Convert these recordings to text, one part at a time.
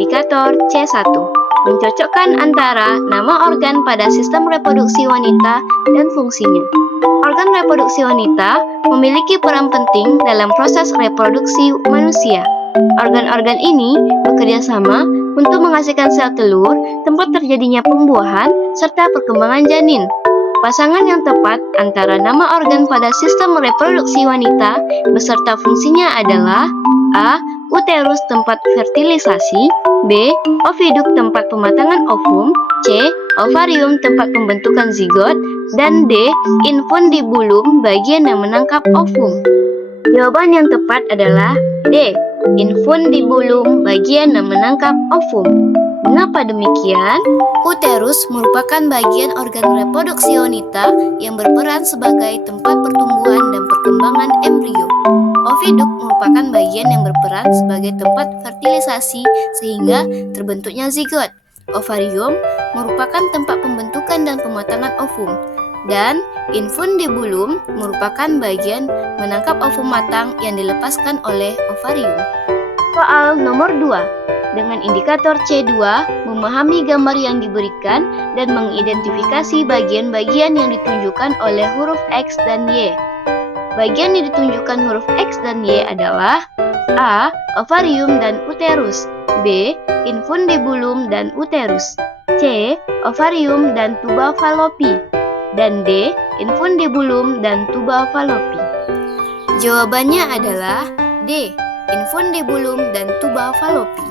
indikator C1. Mencocokkan antara nama organ pada sistem reproduksi wanita dan fungsinya. Organ reproduksi wanita memiliki peran penting dalam proses reproduksi manusia. Organ-organ ini bekerja sama untuk menghasilkan sel telur, tempat terjadinya pembuahan, serta perkembangan janin. Pasangan yang tepat antara nama organ pada sistem reproduksi wanita beserta fungsinya adalah A. Uterus tempat fertilisasi, B. Oviduk tempat pematangan ovum, C. Ovarium tempat pembentukan zigot, dan D. Infundibulum bagian yang menangkap ovum. Jawaban yang tepat adalah D. Infundibulum bagian yang menangkap ovum. Mengapa demikian? Uterus merupakan bagian organ reproduksi wanita yang berperan sebagai tempat pertumbuhan dan perkembangan embrio. Oviduk merupakan bagian yang berperan sebagai tempat fertilisasi sehingga terbentuknya zigot. Ovarium merupakan tempat pembentukan dan pematangan ovum. Dan infundibulum merupakan bagian menangkap ovum matang yang dilepaskan oleh ovarium. Soal nomor 2. Dengan indikator C2, memahami gambar yang diberikan dan mengidentifikasi bagian-bagian yang ditunjukkan oleh huruf X dan Y. Bagian yang ditunjukkan huruf X dan Y adalah A. Ovarium dan uterus, B. Infundibulum dan uterus, C. Ovarium dan tuba fallopi, dan D. Infundibulum dan tuba fallopi. Jawabannya adalah D. Infundibulum dan tuba fallopi.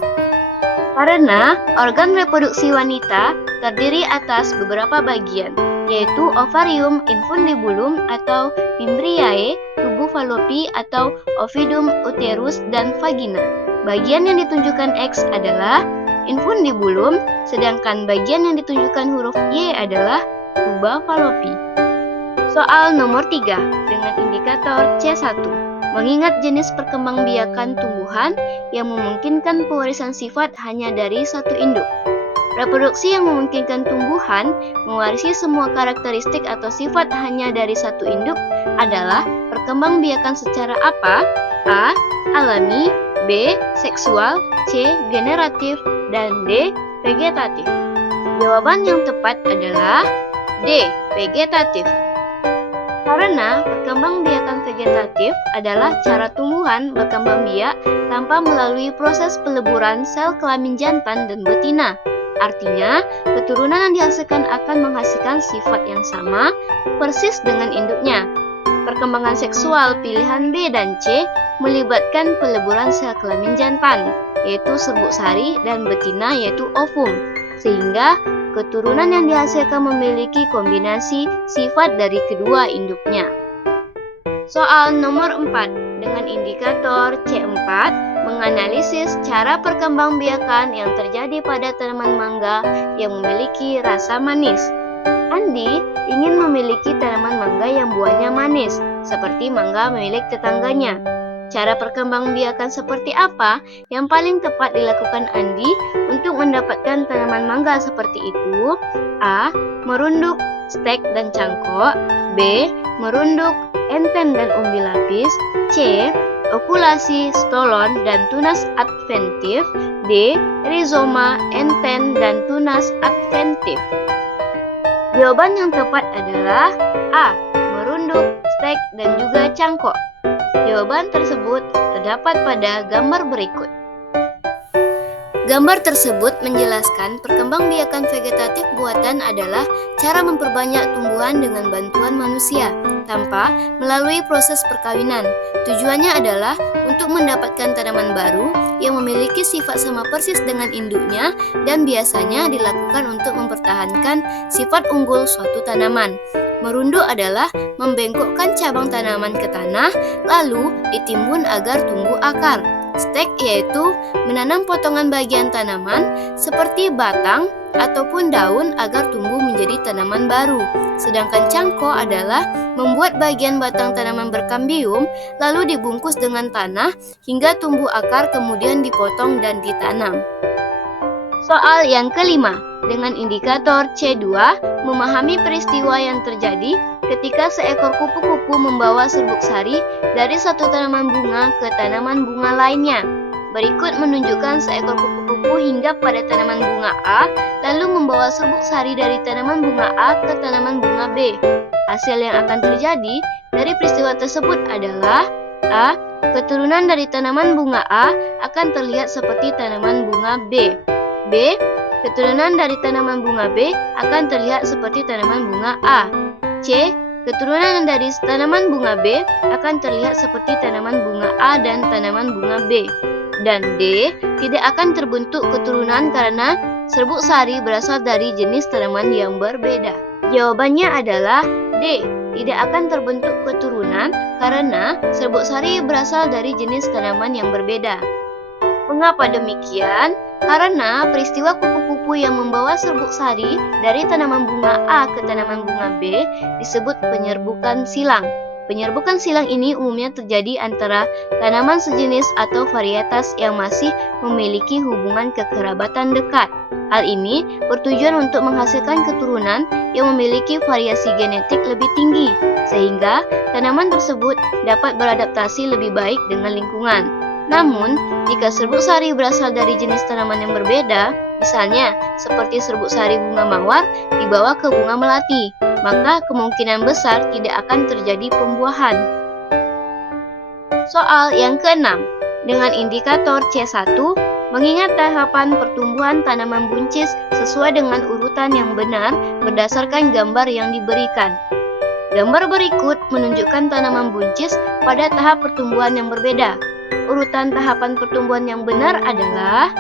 Karena organ reproduksi wanita terdiri atas beberapa bagian, yaitu ovarium, infundibulum atau fimbriae, tubuh fallopi atau ovidum, uterus, dan vagina. Bagian yang ditunjukkan X adalah infundibulum, sedangkan bagian yang ditunjukkan huruf Y adalah tuba fallopi. Soal nomor 3 dengan indikator C1. Mengingat jenis perkembangbiakan tumbuhan yang memungkinkan pewarisan sifat hanya dari satu induk. Reproduksi yang memungkinkan tumbuhan mewarisi semua karakteristik atau sifat hanya dari satu induk adalah perkembangbiakan secara apa? A. Alami, B. Seksual, C. Generatif, dan D. Vegetatif. Jawaban yang tepat adalah D. Vegetatif. Karena perkembangbiakan vegetatif adalah cara tumbuhan berkembang biak tanpa melalui proses peleburan sel kelamin jantan dan betina. Artinya, keturunan yang dihasilkan akan menghasilkan sifat yang sama, persis dengan induknya. Perkembangan seksual pilihan B dan C melibatkan peleburan sel kelamin jantan, yaitu serbuk sari, dan betina, yaitu ovum, sehingga keturunan yang dihasilkan memiliki kombinasi sifat dari kedua induknya. Soal nomor 4 dengan indikator C4, menganalisis cara perkembangbiakan yang terjadi pada tanaman mangga yang memiliki rasa manis. Andi ingin memiliki tanaman mangga yang buahnya manis, seperti mangga milik tetangganya. Cara perkembangbiakan seperti apa yang paling tepat dilakukan Andi untuk mendapatkan tanaman mangga seperti itu? A. Merunduk stek dan cangkok, B. Merunduk enten dan umbi lapis, C. Okulasi stolon dan tunas adventif, D. Rizoma enten dan tunas adventif. Jawaban yang tepat adalah A. Merunduk stek dan juga cangkok. Jawaban tersebut terdapat pada gambar berikut. Gambar tersebut menjelaskan perkembangbiakan vegetatif buatan adalah cara memperbanyak tumbuhan dengan bantuan manusia tanpa melalui proses perkawinan. Tujuannya adalah untuk mendapatkan tanaman baru yang memiliki sifat sama persis dengan induknya dan biasanya dilakukan untuk mempertahankan sifat unggul suatu tanaman. Merunduk adalah membengkokkan cabang tanaman ke tanah lalu ditimbun agar tumbuh akar. Stek yaitu menanam potongan bagian tanaman seperti batang ataupun daun agar tumbuh menjadi tanaman baru. Sedangkan cangkok adalah membuat bagian batang tanaman berkambium lalu dibungkus dengan tanah hingga tumbuh akar kemudian dipotong dan ditanam. Soal yang kelima, dengan indikator C2, memahami peristiwa yang terjadi ketika seekor kupu-kupu membawa serbuk sari dari satu tanaman bunga ke tanaman bunga lainnya. Berikut menunjukkan seekor kupu-kupu hinggap pada tanaman bunga A, lalu membawa serbuk sari dari tanaman bunga A ke tanaman bunga B. Hasil yang akan terjadi dari peristiwa tersebut adalah A. Keturunan dari tanaman bunga A akan terlihat seperti tanaman bunga B. B. Keturunan dari tanaman bunga B akan terlihat seperti tanaman bunga A. C. Keturunan dari tanaman bunga B akan terlihat seperti tanaman bunga A dan tanaman bunga B. Dan D. Tidak akan terbentuk keturunan karena serbuk sari berasal dari jenis tanaman yang berbeda. Jawabannya adalah D. Tidak akan terbentuk keturunan karena serbuk sari berasal dari jenis tanaman yang berbeda. Mengapa demikian? Karena peristiwa kupu-kupu yang membawa serbuk sari dari tanaman bunga A ke tanaman bunga B disebut penyerbukan silang. Penyerbukan silang ini umumnya terjadi antara tanaman sejenis atau varietas yang masih memiliki hubungan kekerabatan dekat. Hal ini bertujuan untuk menghasilkan keturunan yang memiliki variasi genetik lebih tinggi, sehingga tanaman tersebut dapat beradaptasi lebih baik dengan lingkungan. Namun, jika serbuk sari berasal dari jenis tanaman yang berbeda, misalnya seperti serbuk sari bunga mawar dibawa ke bunga melati, maka kemungkinan besar tidak akan terjadi pembuahan. Soal yang keenam, dengan indikator C1, mengingat tahapan pertumbuhan tanaman buncis sesuai dengan urutan yang benar berdasarkan gambar yang diberikan. Gambar berikut menunjukkan tanaman buncis pada tahap pertumbuhan yang berbeda. Urutan tahapan pertumbuhan yang benar adalah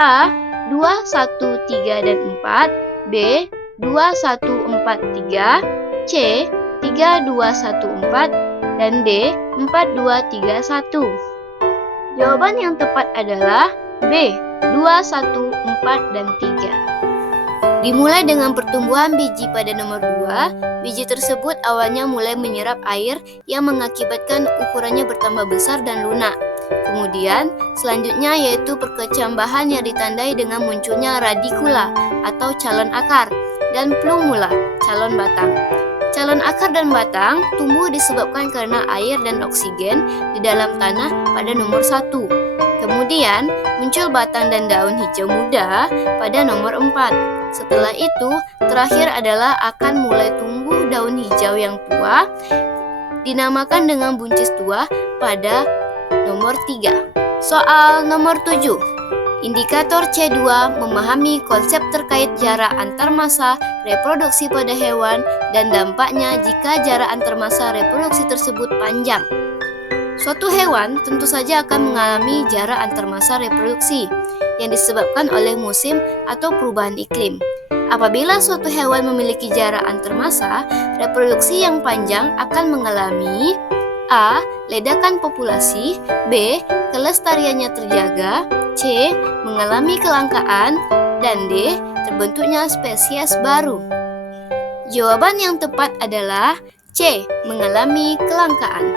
A. 2, 1, 3, dan 4, B. 2, 1, 4, 3, C. 3, 2, 1, 4, dan D. 4, 2, 3, 1. Jawaban yang tepat adalah B. 2, 1, 4, dan 3. Dimulai dengan pertumbuhan biji pada nomor 2, biji tersebut awalnya mulai menyerap air yang mengakibatkan ukurannya bertambah besar dan lunak. Kemudian, selanjutnya yaitu perkecambahan yang ditandai dengan munculnya radikula atau calon akar dan plumula, calon batang. Calon akar dan batang tumbuh disebabkan karena air dan oksigen di dalam tanah pada nomor 1. Kemudian, muncul batang dan daun hijau muda pada nomor 4. Setelah itu, terakhir adalah akan mulai tumbuh daun hijau yang tua, dinamakan dengan buncis tua pada nomor 3. Soal nomor 7. Indikator C2 memahami konsep terkait jarak antar massa reproduksi pada hewan dan dampaknya jika jarak antar massa reproduksi tersebut panjang. Suatu hewan tentu saja akan mengalami jarak antar massa reproduksi yang disebabkan oleh musim atau perubahan iklim. Apabila suatu hewan memiliki jarak antar massa reproduksi yang panjang akan mengalami A. Ledakan populasi, B. Kelestariannya terjaga, C. Mengalami kelangkaan, dan D. Terbentuknya spesies baru. Jawaban yang tepat adalah C. Mengalami kelangkaan.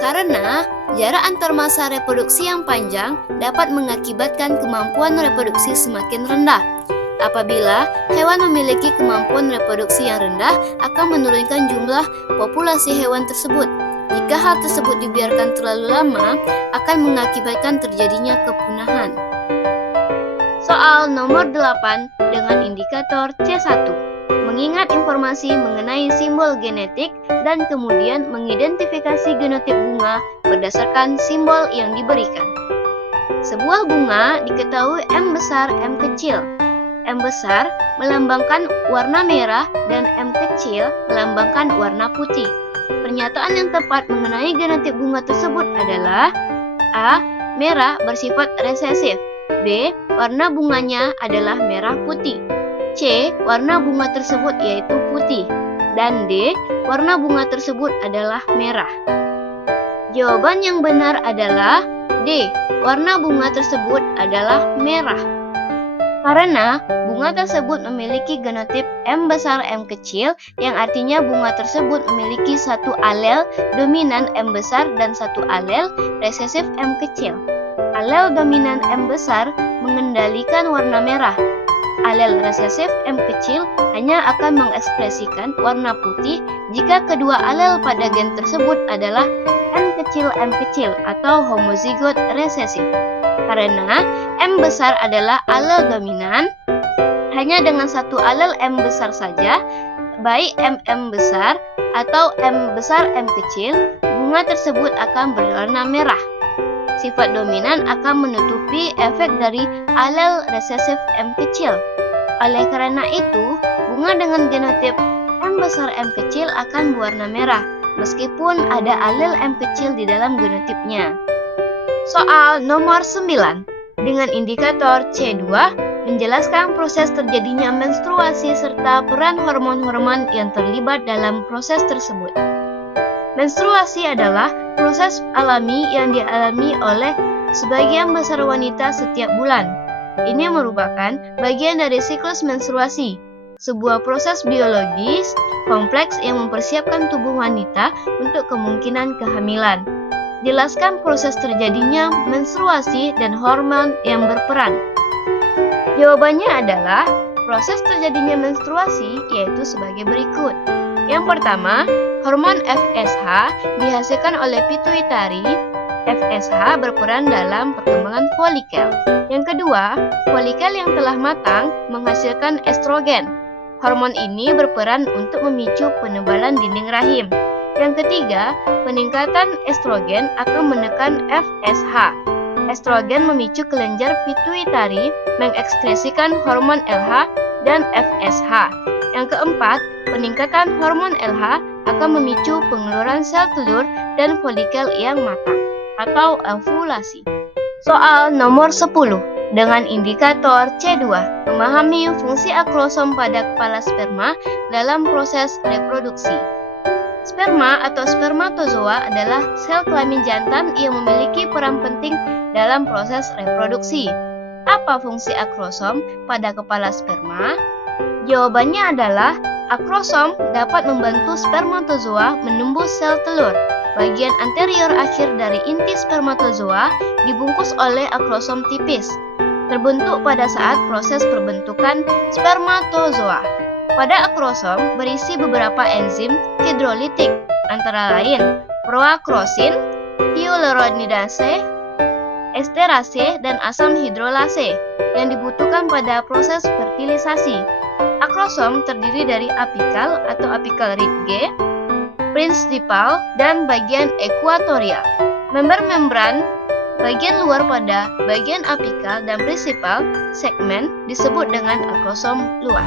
Karena jarak antar massa reproduksi yang panjang dapat mengakibatkan kemampuan reproduksi semakin rendah. Apabila hewan memiliki kemampuan reproduksi yang rendah akan menurunkan jumlah populasi hewan tersebut. Jika hal tersebut dibiarkan terlalu lama, akan mengakibatkan terjadinya kepunahan. Soal nomor 8 dengan indikator C1. Mengingat informasi mengenai simbol genetik dan kemudian mengidentifikasi genotip bunga berdasarkan simbol yang diberikan. Sebuah bunga diketahui M besar, M kecil. M besar melambangkan warna merah dan M kecil melambangkan warna putih. Pernyataan yang tepat mengenai genotip bunga tersebut adalah A. Merah bersifat resesif, B. Warna bunganya adalah merah putih, C. Warna bunga tersebut yaitu putih, dan D. Warna bunga tersebut adalah merah. Jawaban yang benar adalah D. Warna bunga tersebut adalah merah. Karena bunga tersebut memiliki genotip M besar M kecil yang artinya bunga tersebut memiliki satu alel dominan M besar dan satu alel resesif M kecil. Alel dominan M besar mengendalikan warna merah. Alel resesif M kecil hanya akan mengekspresikan warna putih jika kedua alel pada gen tersebut adalah M kecil atau homozigot resesif. Karena M besar adalah alel dominan, hanya dengan satu alel M besar saja, baik MM besar atau M besar M kecil, bunga tersebut akan berwarna merah. Sifat dominan akan menutupi efek dari alel resesif M kecil. Oleh karena itu, bunga dengan genotip M besar M kecil akan berwarna merah, meskipun ada alel M kecil di dalam genotipnya. Soal nomor 9. Dengan indikator C2, menjelaskan proses terjadinya menstruasi serta peran hormon-hormon yang terlibat dalam proses tersebut. Menstruasi adalah proses alami yang dialami oleh sebagian besar wanita setiap bulan. Ini merupakan bagian dari siklus menstruasi, sebuah proses biologis kompleks yang mempersiapkan tubuh wanita untuk kemungkinan kehamilan. Jelaskan proses terjadinya menstruasi dan hormon yang berperan. Jawabannya adalah proses terjadinya menstruasi yaitu sebagai berikut. Yang pertama, hormon FSH dihasilkan oleh pituitari. FSH berperan dalam perkembangan folikel. Yang kedua, folikel yang telah matang menghasilkan estrogen. Hormon ini berperan untuk memicu penebalan dinding rahim. Yang ketiga, peningkatan estrogen akan menekan FSH. Estrogen memicu kelenjar pituitari mengekskresikan hormon LH dan FSH. Yang keempat, peningkatan hormon LH akan memicu pengeluaran sel telur dan folikel yang matang atau ovulasi. Soal nomor 10. Dengan indikator C2, memahami fungsi akrosom pada kepala sperma dalam proses reproduksi. Sperma atau spermatozoa adalah sel kelamin jantan yang memiliki peran penting dalam proses reproduksi. Apa fungsi akrosom pada kepala sperma? Jawabannya adalah akrosom dapat membantu spermatozoa menembus sel telur. Bagian anterior akhir dari inti spermatozoa dibungkus oleh akrosom tipis, terbentuk pada saat proses perbentukan spermatozoa. Pada akrosom berisi beberapa enzim hidrolitik, antara lain proakrosin, hyaluronidase, esterase, dan asam hidrolase yang dibutuhkan pada proses fertilisasi. Akrosom terdiri dari apikal atau apical ring G, prinsipal, dan bagian ekuatorial. Membran bagian luar pada bagian apikal dan prinsipal segmen disebut dengan akrosom luar.